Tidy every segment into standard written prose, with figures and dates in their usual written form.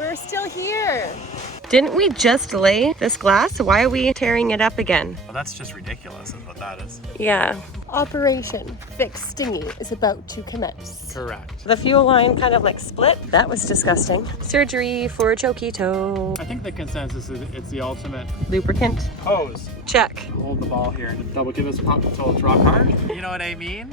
We're still here. Didn't we just lay this glass? Why are we tearing it up again? Well, that's just ridiculous is what that is. Yeah. Operation Fix Stingy is about to commence. Correct. The fuel line kind of like split. That was disgusting. Surgery for Choquito. I think the consensus is it's the ultimate Lubricant. hose. Check. Hold the ball here and double give us a pump until it's rock hard. You know what I mean?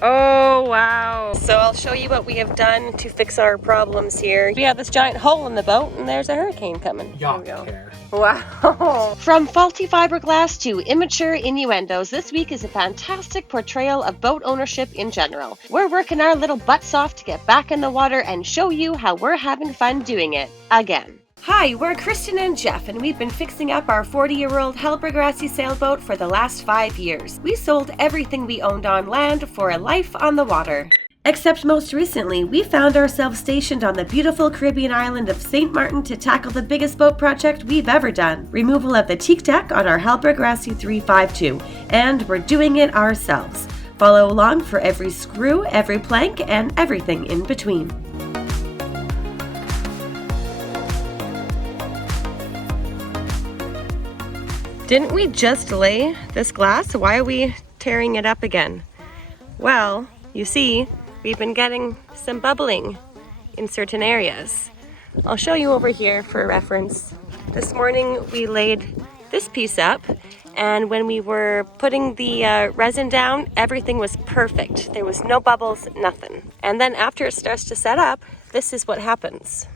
Oh, wow. So I'll show you what we have done to fix our problems here. We have this giant hole in the boat and there's a hurricane coming. Yacht care. Wow. From faulty fiberglass to immature innuendos, this week is a fantastic portrayal of boat ownership in general. We're working our little butts off to get back in the water and show you how we're having fun doing it again. Hi, we're Kristen and Jeff, and we've been fixing up our 40-year-old Hallberg Rassy sailboat for the last 5 years. We sold everything we owned on land for a life on the water. Except most recently, we found ourselves stationed on the beautiful Caribbean island of St. Martin to tackle the biggest boat project we've ever done, removal of the Teak deck on our Hallberg Rassy 352, and we're doing it ourselves. Follow along for every screw, every plank, and everything in between. Didn't we just lay this glass? Why are we tearing it up again? Well, you see, we've been getting some bubbling in certain areas. I'll show you over here for reference. This morning we laid this piece up, and when we were putting the resin down, everything was perfect. There was no bubbles, nothing. And then after it starts to set up, this is what happens.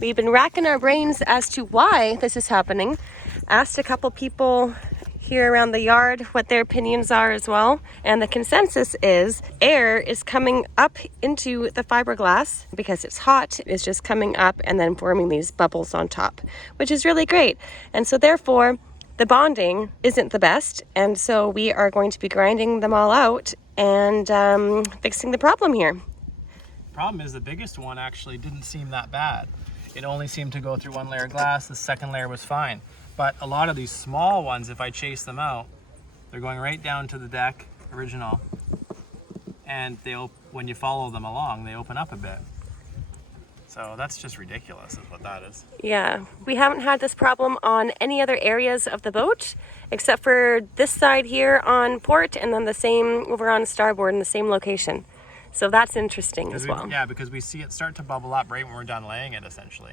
We've been racking our brains as to why this is happening. Asked a couple people here around the yard what their opinions are as well. And the consensus is air is coming up into the fiberglass because it's hot. It's just coming up and then forming these bubbles on top, which is really great. And so therefore, the bonding isn't the best. And so we are going to be grinding them all out and fixing the problem here. Problem is the biggest one actually didn't seem that bad. It only seemed to go through one layer of glass. The second layer was fine. But a lot of these small ones, if I chase them out, they're going right down to the deck, original. And when you follow them along, they open up a bit. So that's just ridiculous is what that is. Yeah, we haven't had this problem on any other areas of the boat, except for this side here on port and then the same over on starboard in the same location. So that's interesting as well. Yeah, because we see it start to bubble up right when we're done laying it, essentially.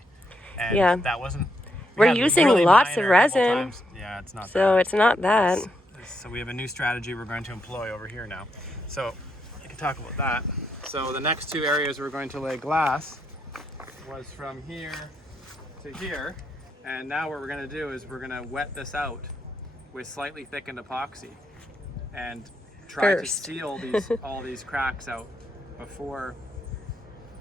And yeah, that wasn't... We're using really lots of resin. Yeah, it's not so that. it's not that. So we have a new strategy we're going to employ over here now. So I can talk about that. So the next two areas we're going to lay glass was from here to here. And now what we're going to do is we're going to wet this out with slightly thickened epoxy and try to seal all these cracks out before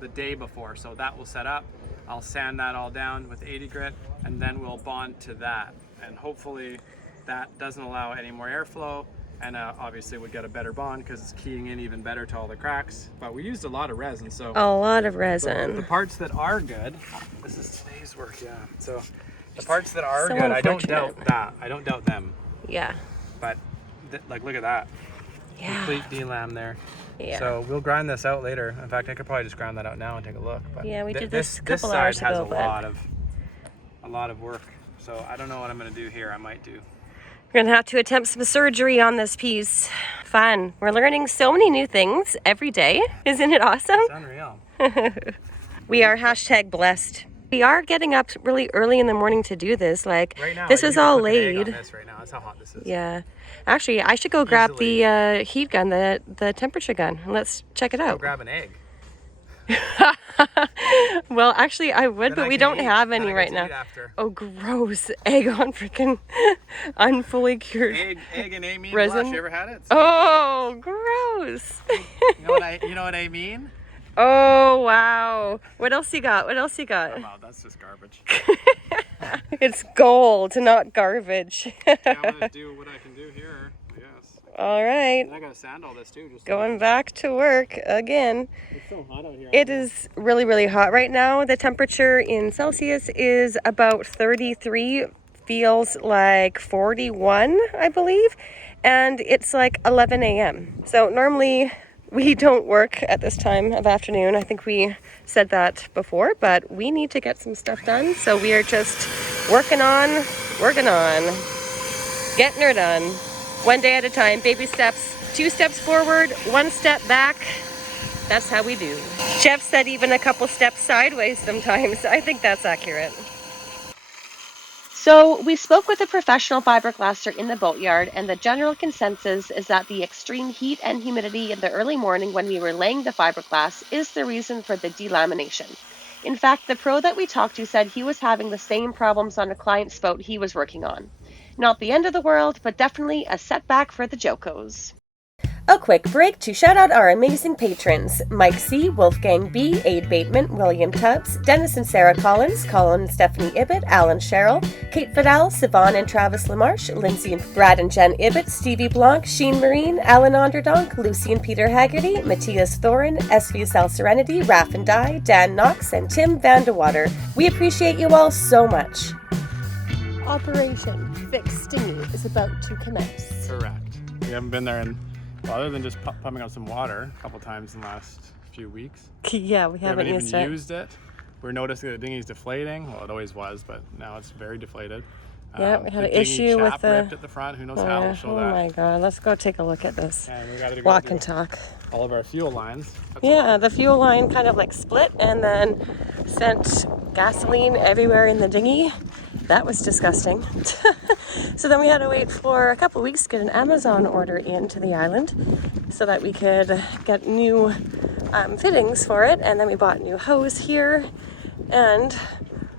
the day before. So that will set up. I'll sand that all down with 80 grit and then we'll bond to that. And hopefully that doesn't allow any more airflow and obviously we'd get a better bond because it's keying in even better to all the cracks. But we used a lot of resin, so... A lot of resin. The parts that are good, this is today's work, yeah. So the parts that are good, I don't doubt that. I don't doubt them. Yeah. But like, look at that. Yeah. Complete D-lam there. Yeah. So we'll grind this out later. In fact, I could probably just grind that out now and take a look. But yeah, we did this a couple side hours has ago. a lot of work. So I don't know what I'm going to do here. I might do. We're gonna have to attempt some surgery on this piece. Fun. We're learning so many new things every day. Isn't it awesome? It's unreal. We are #blessed. We are getting up really early in the morning to do this. Like right now, this is all laid. On this right now. That's how hot this is. Yeah. Actually, I should go grab the heat gun, the temperature gun. Let's check it out. Go grab an egg. Well, actually, I would, but we don't have any right now. Oh, gross. Egg on freaking unfully cured egg and amine resin. Blush. You ever had it? Oh, gross. You know what I mean? Oh, wow. What else you got? What else you got? Oh, wow, that's just garbage. It's gold, not garbage. Yeah, I'm going to do what I can do here, I guess. All right. And I got to sand all this too. Just going back to work again. It's so hot out here. It is really, really hot right now. The temperature in Celsius is about 33, feels like 41, I believe. And it's like 11 a.m. So normally We don't work at this time of afternoon. I think we said that before, but we need to get some stuff done. So we are just working on, getting her done. One day at a time, baby steps, 2 steps forward, 1 step back. That's how we do. Jeff said even a couple steps sideways sometimes. I think that's accurate. So we spoke with a professional fiberglasser in the boatyard, and the general consensus is that the extreme heat and humidity in the early morning when we were laying the fiberglass is the reason for the delamination. In fact, the pro that we talked to said he was having the same problems on a client's boat he was working on. Not the end of the world, but definitely a setback for the Jocos. A quick break to shout out our amazing patrons: Mike C., Wolfgang B., Aid Bateman, William Tubbs, Dennis and Sarah Collins, Colin and Stephanie Ibbett, Alan Sherrill, Kate Fidel, Siobhan and Travis LaMarche, Lindsay and Brad and Jen Ibbett, Stevie Blanc, Sheen Marine, Alan Onderdonk, Lucy and Peter Haggerty, Matthias Thorin, SVSL Serenity, Raff and Di, Dan Knox, and Tim Vandewater. We appreciate you all so much. Operation Fix Stingy is about to commence. Correct. We haven't been there in, well, other than just pumping out some water a couple times in the last few weeks. Yeah, we haven't even used it. used it. We're noticing the dinghy's deflating. Well, it always was, but now it's very deflated. Yeah, we had the an issue dinghy with chap the... ripped at the front. Who knows how we'll show that. Oh my god, let's go take a look at this. And we got to Walk and talk. all of our fuel lines. Yeah, the fuel line kind of like split and then sent gasoline everywhere in the dinghy. That was disgusting. So then we had to wait for a couple of weeks to get an Amazon order into the island so that we could get new fittings for it. And then we bought new hose here, and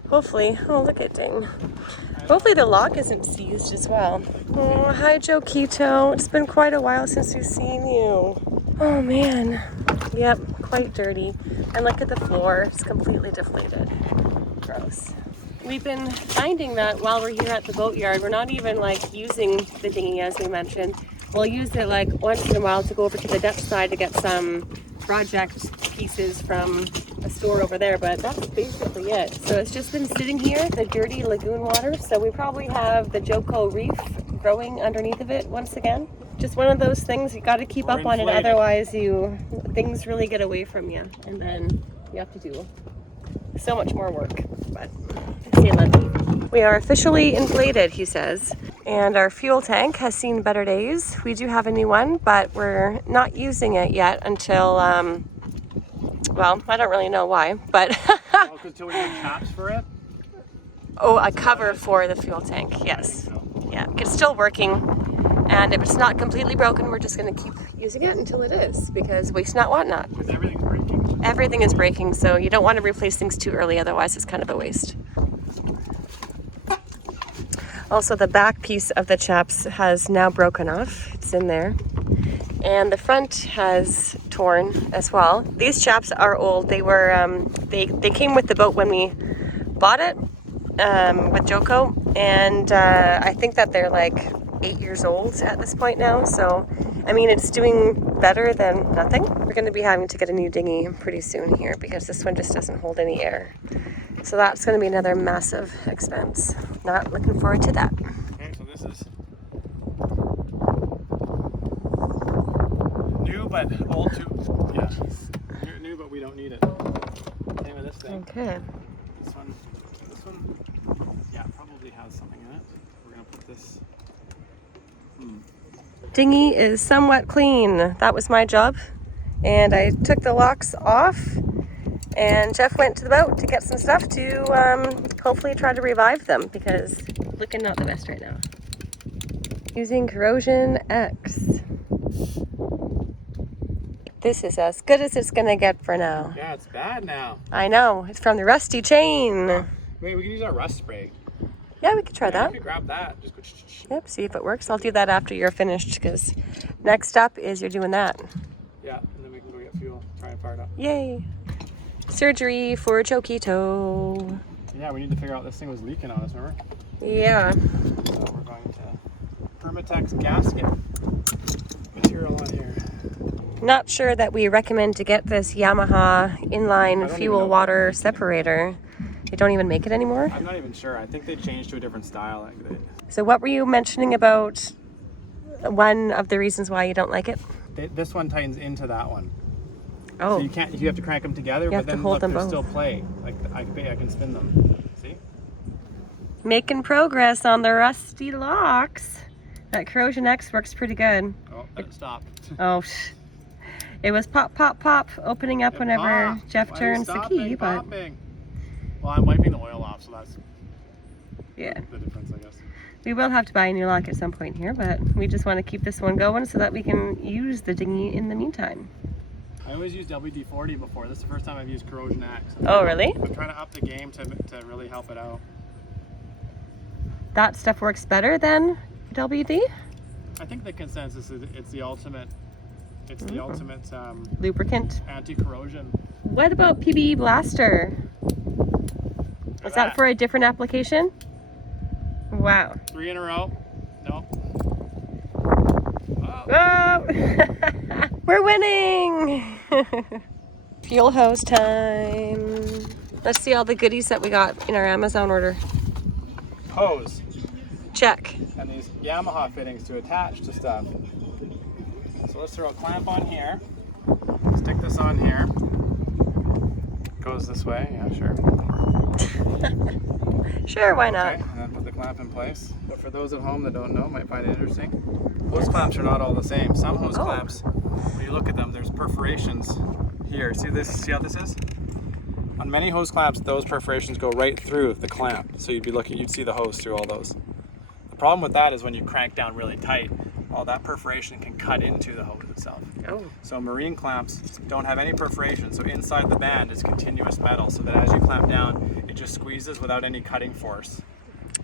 hopefully, oh look at Ding. Hopefully the lock isn't seized as well. Oh, hi Joe Quito. It's been quite a while since we've seen you. Oh man. Yep, quite dirty. And look at the floor, it's completely deflated. Gross. We've been finding that while we're here at the boatyard, we're not even like using the dinghy as we mentioned. We'll use it like once in a while to go over to the Dutch side to get some project pieces from a store over there, but that's basically it. So it's just been sitting here, the dirty lagoon water. So we probably have the Joko reef growing underneath of it once again. Just one of those things, you got to keep up on it, otherwise things really get away from you, and then you have to do so much more work. But stay lucky. We are officially inflated, he says, and our fuel tank has seen better days. We do have a new one, but we're not using it yet until well, I don't really know why, but Until we get caps for it. Oh, a cover for the fuel tank. Yes. Yeah, it's still working, and if it's not completely broken, we're just going to keep using it until it is, because waste not, want not. Because everything's breaking. Everything is breaking, so you don't want to replace things too early, otherwise it's kind of a waste. Also, the back piece of the chaps has now broken off. It's in there. And the front has torn as well. These chaps are old. They were they came with the boat when we bought it with Joko, and I think that they're like 8 years old at this point now. So, I mean, it's doing better than nothing. We're going to be having to get a new dinghy pretty soon here because this one just doesn't hold any air. So that's going to be another massive expense. Not looking forward to that. Okay, so this is new but old too. Yeah, new but we don't need it. Same with this thing. Okay. This one, yeah, probably has something in it. We're gonna put this. Dinghy is somewhat clean. That was my job, and I took the locks off. And Jeff went to the boat to get some stuff to hopefully try to revive them, because looking not the best right now. Using Corrosion X. This is as good as it's gonna get for now. Yeah, it's bad now. I know, it's from the Rusty chain. Wait, we can use our rust spray. Yeah, we could try that. You could grab that. Just go. Yep, see if it works. I'll do that after you're finished, because next up is you're doing that. Yeah, and then we can go get fuel. Try and fire it up. Yay. Surgery for Choquito. Yeah, we need to figure out this thing was leaking on us, remember? Yeah. So we're going to Permatex gasket material on here. Not sure that we recommend to get this Yamaha inline fuel water separator. They don't even make it anymore? I'm not even sure. I think they changed to a different style. So what were you mentioning about one of the reasons why you don't like it? this one tightens into that one. Oh. So you have to crank them together, You but have to then hold look, them there's both. still play. Like I can spin them. See? Making progress on the rusty locks. That Corrosion X works pretty good. Oh, that stopped. Oh, it was pop, pop, pop, opening up whenever Jeff turns the key, but Popping. Well, I'm wiping the oil off, so that's yeah. the difference, I guess. We will have to buy a new lock at some point here, but we just want to keep this one going so that we can use the dinghy in the meantime. I always used WD-40 before. This is the first time I've used Corrosion X. Oh, really? I'm trying to up the game to really help it out. That stuff works better than WD? I think the consensus is it's the ultimate. It's the ultimate Lubricant. anti-corrosion. What about PBE Blaster? Is that for a different application? Wow. 3 in a row. No. Oh. We're winning! Fuel hose time. Let's see all the goodies that we got in our Amazon order. Hose. Check. And these Yamaha fittings to attach to stuff. So let's throw a clamp on here. Stick this on here. Goes this way, yeah, sure. Sure, why not? Okay, and then put the clamp in place. But for those at home that don't know, might find it interesting. Hose clamps are not all the same. Some hose clamps, when you look at them, there's perforations here. See this? See how this is? On many hose clamps, those perforations go right through the clamp. So you'd see the hose through all those. The problem with that is when you crank down really tight, all that perforation can cut into the hose itself. Oh. So marine clamps don't have any perforation, so inside the band is continuous metal, so that as you clamp down, it just squeezes without any cutting force.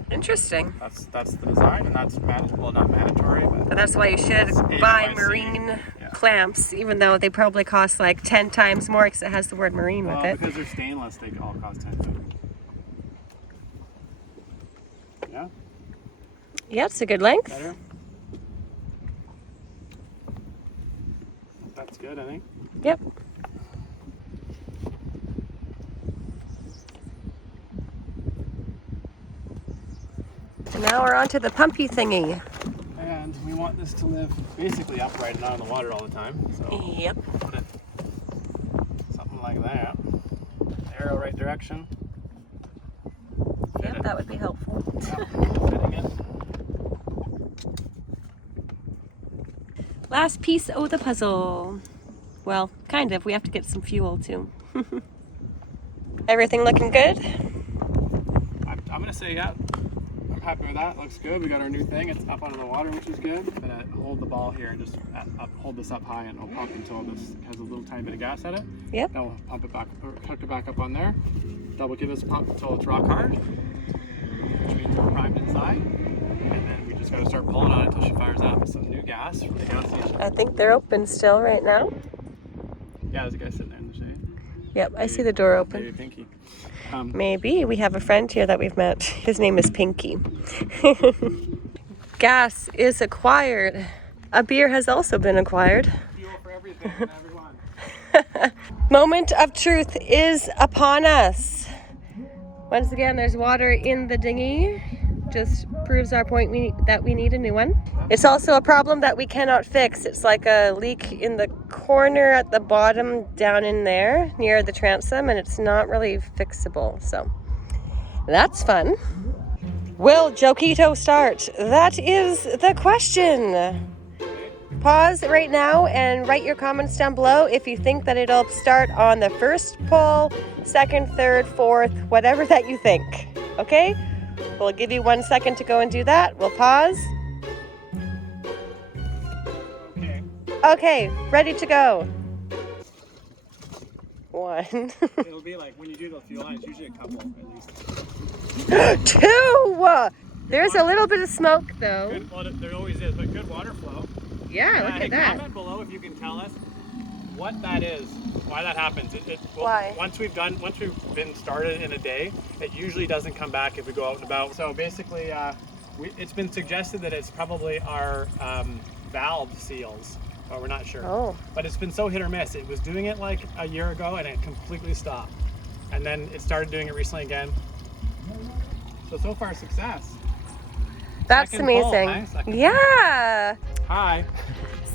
Interesting. That's the design, and that's well, not mandatory, but That's why you should buy marine clamps, even though they probably cost like 10 times more because it has the word marine with it. Because they're stainless, they all cost 10 times. Yeah? Yeah, it's a good length. Better? That's good, I think. Yep. And now we're on to the pumpy thingy. And we want this to live basically upright and not in the water all the time. So Yep. put it something like that. Arrow right direction. Yep, that would be helpful. Fitting it. Last piece of the puzzle. Well, kind of. We have to get some fuel too. Everything looking good? I'm going to say, yeah. I'm happy with that. Looks good. We got our new thing. It's up under the water, which is good. I'm going to hold the ball here and just hold this up high, and it'll pump until this has a little tiny bit of gas at it. Yep. Then we'll pump it back, hook it back up on there. Double give this pump until it's rock hard, which means we're primed inside. And then we just got to start pulling on it until she fires up. Some new gas from the gas station. I think they're open still right now. Yeah, there's a guy sitting there in the shade. Yep, I see the door open. Maybe Pinky. Maybe. We have a friend here that we've met. His name is Pinky. Gas is acquired. A beer has also been acquired. Fuel for everything and everyone. Moment of truth is upon us. Once again, there's water in the dinghy. Just proves our point that we need a new one. It's also a problem that we cannot fix. It's like a leak in the corner at the bottom down in there near the transom, and it's not really fixable. So that's fun. Will Joquito start? That is the question. Pause right now and write your comments down below if you think that it'll start on the first pull, second, third, fourth, whatever that you think. Okay? We'll give you 1 second to go and do that. We'll pause. Okay. Okay, ready to go. 1. It'll be like when you do the fuel line, it's usually a couple at least. 2! There's a little bit of smoke though. Good, well, there always is, but good water flow. Yeah, look at that. Comment below if you can tell us what that is, why that happens. Why? Once we've been started in a day, it usually doesn't come back if we go out and about. So basically, it's been suggested that it's probably our valve seals, but we're not sure. Oh. But it's been so hit or miss. It was doing it like a year ago and it completely stopped. And then it started doing it recently again. So far, success. That's Second pull, amazing. huh? Second Yeah. Hi.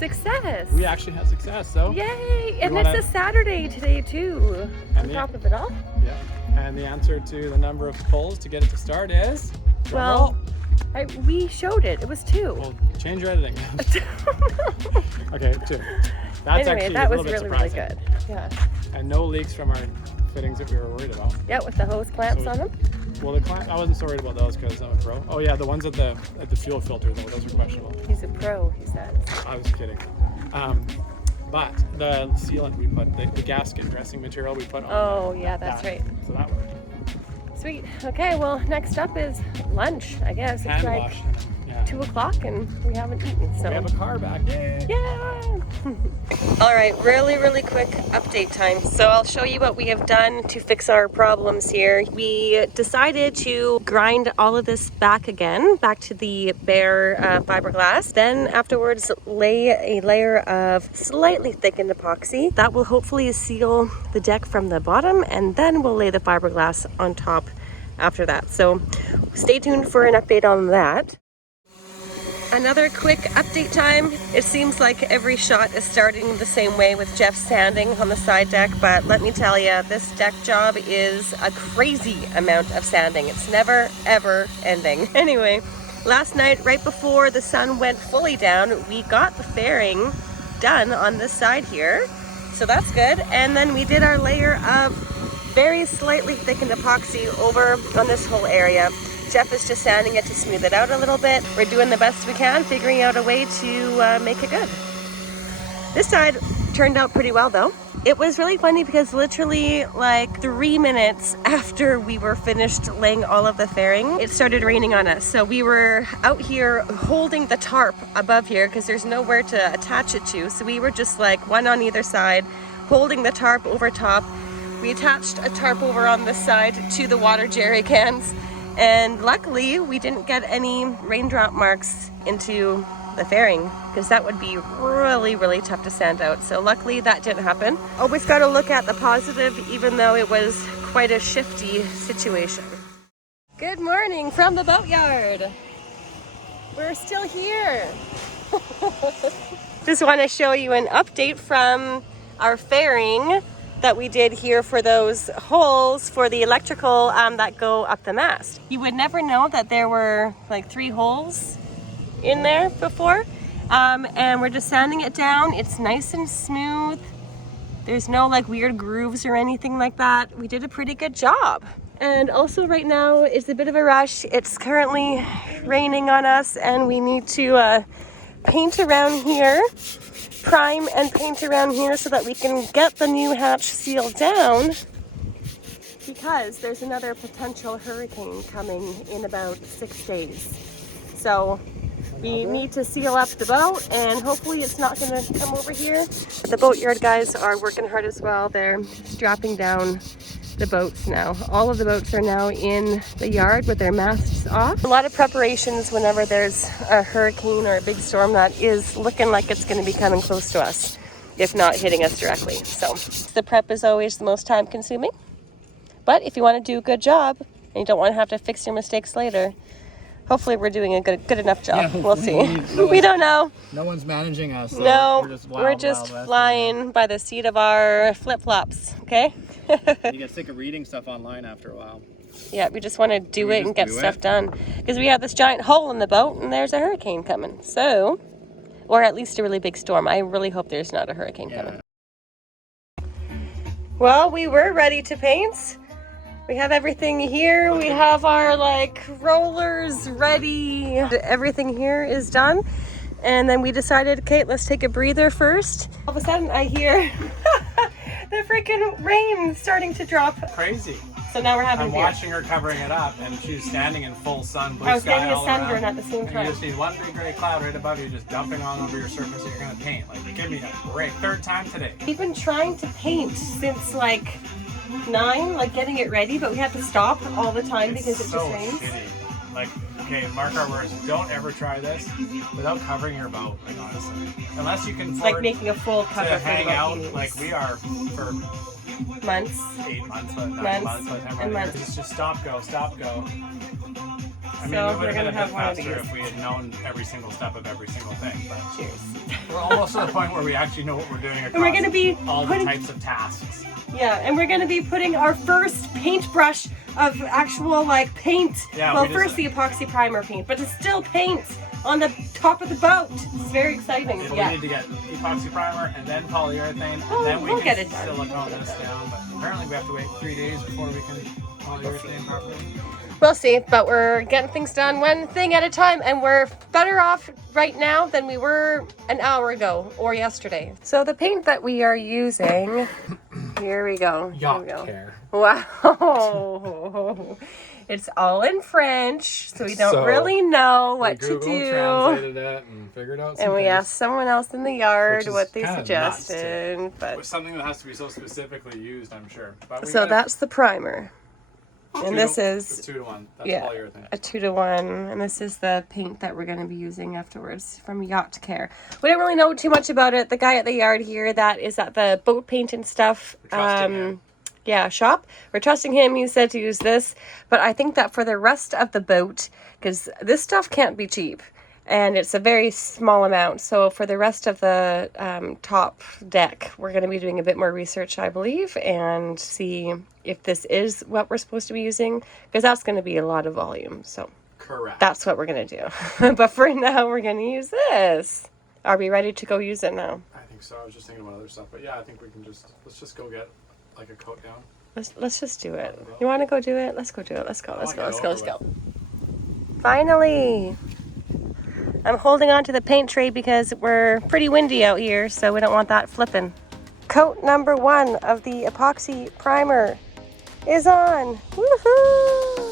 Success! We actually had success, so. Yay! And wanna- it's a Saturday today too, on the- top of it all. Yeah. And the answer to the number of pulls to get it to start is? Well, we showed it. It was 2. Well, change your editing. Okay, 2. That's Anyway, actually that a was little bit really surprising. good. Yeah. And no leaks from our fittings that we were worried about. Yeah, with the hose clamps So- on them. Well, the clamp, I wasn't so worried about those because I'm a pro. Oh yeah, the ones at the fuel filter though, those are questionable. He's a pro, he says. I was kidding. But the sealant we put, the gasket dressing material we put on. Oh, yeah, that's right. So that worked. Sweet. Okay, well, next up is lunch, I guess. It's Hand like wash. Yeah. 2 o'clock and we haven't eaten, so. We have a car back. Yay! Yeah! All right, really quick update time. So I'll show you what we have done to fix our problems here. We decided to grind all of this back again, back to the bare fiberglass. Then afterwards, lay a layer of slightly thickened epoxy. That will hopefully seal the deck from the bottom, and then we'll lay the fiberglass on top after that. So stay tuned for an update on that. Another quick update time. It seems like every shot is starting the same way with Jeff sanding on the side deck, but let me tell you, this deck job is a crazy amount of sanding. It's never, ever ending. Anyway, last night, right before the sun went fully down, we got the fairing done on this side here. So that's good. And then we did our layer of very slightly thickened epoxy over on this whole area. Jeff is just sanding it to smooth it out a little bit. We're doing the best we can, figuring out a way to make it good. This side turned out pretty well though. It was really funny because literally like 3 minutes after we were finished laying all of the fairing, it started raining on us. So we were out here holding the tarp above here because there's nowhere to attach it to. So we were just like one on either side, holding the tarp over top. We attached a tarp over on this side to the water jerry cans. And luckily we didn't get any raindrop marks into the fairing because that would be really tough to sand out. So luckily that didn't happen. Always got to look at the positive even though it was quite a shifty situation. Good morning from the boatyard. We're still here. Just want to show you an update from our fairing that we did here for those holes for the electrical that go up the mast. You would never know that there were like 3 holes in there before. And we're just sanding it down. It's nice and smooth. There's no like weird grooves or anything like that. We did a pretty good job. And also right now is a bit of a rush. It's currently raining on us and we need to paint around here. Prime and paint around here so that we can get the new hatch sealed down because there's another potential hurricane coming in about 6 days. So we need to seal up the boat and hopefully it's not going to come over here. The boatyard guys are working hard as well. They're strapping down the boats now. All of the boats are now in the yard with their masts off. A lot of preparations whenever there's a hurricane or a big storm that is looking like it's going to be coming close to us, if not hitting us directly. So the prep is always the most time consuming. But if you want to do a good job and you don't want to have to fix your mistakes later, hopefully we're doing a good enough job. Yeah, we'll see. We don't know. No one's managing us. So No, we're just wild west. flying by the seat of our flip-flops, okay? You get sick of reading stuff online after a while. Yeah, we just want to do We it and just get do stuff it. done. Because we have this giant hole in the boat and there's a hurricane coming. So, or at least a really big storm. I really hope there's not a hurricane coming. Well, we were ready to paint. We have everything here. We have our like rollers ready. Everything here is done. And then we decided, okay, let's take a breather first. All of a sudden I hear the freaking rain starting to drop. Crazy. So now we're having I'm a beer. watching her covering it up and she's standing in full sun, blue I was sky getting a all sunburn around. at the same And time. you just need one big gray cloud right above you just dumping all over your surface that you're going to paint. Like, give me a break. 3rd time today. We've been trying to paint since like 9, like getting it ready, but we have to stop all the time because it so just rains. shitty. Like, okay, mark our words. Don't ever try this without covering your boat. Like, honestly, unless you can It's like afford making a full cover to for hang the out boat like we are for months. 8 months, but 9 Months months by the time and we're months. It's just stop, go, stop, go. I mean, So we would we're have been gonna a bit have one of faster these. if we had known every single step of every single thing. But Cheers. we're almost to the point where we actually know what we're doing across we're gonna be all putting- the types of tasks. Yeah, and we're gonna be putting our first paintbrush of actual like paint. Yeah, well, we just- first the epoxy primer paint, but it's still paint on the top of the boat. It's very exciting. We Yeah. need to get epoxy primer and then polyurethane, Well, and then we we'll can get it done. silicone this down. But apparently we have to wait 3 days before we can polyurethane properly. We'll see, but we're getting things done one thing at a time, and we're better off right now than we were an hour ago or yesterday. So the paint that we are using, here we go. Here Yacht we go. care. Wow. It's all in French, so we don't So, really know what we to Google do. translated it and figured out some And we things. asked someone else in the yard Which is what they kinda nuts to- suggested. It But was something that has to be so specifically used, I'm sure. But we so gotta- that's the primer. And this it's is 2-to-1. That's yeah, polyurethane. a 2-to-1, and this is the paint that we're going to be using afterwards from Yacht Care. We don't really know too much about it. The guy at the yard here that is at the boat paint and stuff We're trusting him. yeah, shop. We're trusting him. He said to use this, but I think that for the rest of the boat, because this stuff can't be cheap, and it's a very small amount. So for the rest of the top deck, we're going to be doing a bit more research, I believe, and see if this is what we're supposed to be using, because that's going to be a lot of volume. So Correct. that's what we're going to do. But for now, we're going to use this. Are we ready to go use it now? I think so. I was just thinking about other stuff, but yeah, I think we can let's just go get like a coat down. Let's just do it. You want to go do it? Let's go do it. Let's go. Let's go. wanna Let's get go. it Let's over go. Finally. I'm holding on to the paint tray because we're pretty windy out here, so we don't want that flipping. Coat number 1 of the epoxy primer is on. Woohoo!